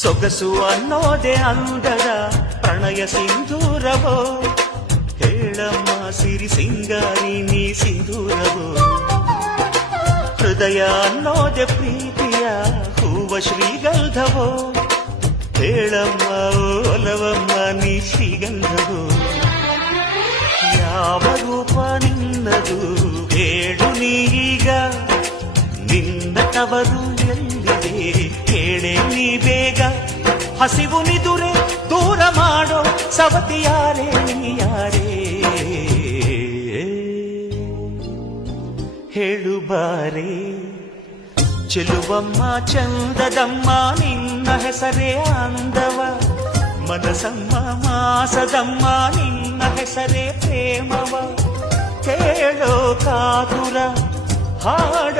ಸೊಗಸು ಅನ್ನೋದೆ ಅಂದದ ಪ್ರಣಯ ಸಿಂಧೂರವೋ, ಹೇಳಮ್ಮ ಸಿರಿ ಸಿಂಗಾರಿ ನೀ ಸಿಂಧೂರವೋ. ಹೃದಯ ಅನ್ನೋದೆ ಪ್ರೀತಿಯ ಹೂವ ಶ್ರೀಗಂಧವೋ, ಹೇಳಮ್ಮ ಒಲವಮ್ಮ ನೀ ಶ್ರೀಗಂಧವೋ. ಯಾವ ರೂಪ ನಿನ್ನದು ಹೇಳು ನೀಗ, ನಿನ್ನ ತವರು ಎಲ್ಲಿದೆ ಹೇಳೆ ನೀ ಬೇಗ. ಹಸಿವು ನಿದುರೆ ದೂರ ಮಾಡೋ ಸವತಿಯಾರೇ ನೀಯಾರೇ, ಹೇಳು ಬಾರೇ. ಚೆಲುವಮ್ಮ ಚಂದದಮ್ಮ ನಿನ್ನ ಹೆಸರೇ ಅಂದವ, ಮನಸಮ್ಮ ಮಾಸದಮ್ಮ ನಿನ್ನ ಹೆಸರೇ ಪ್ರೇಮವ. ಕೇಳೋ ಕಾತುರ ಹಾಡ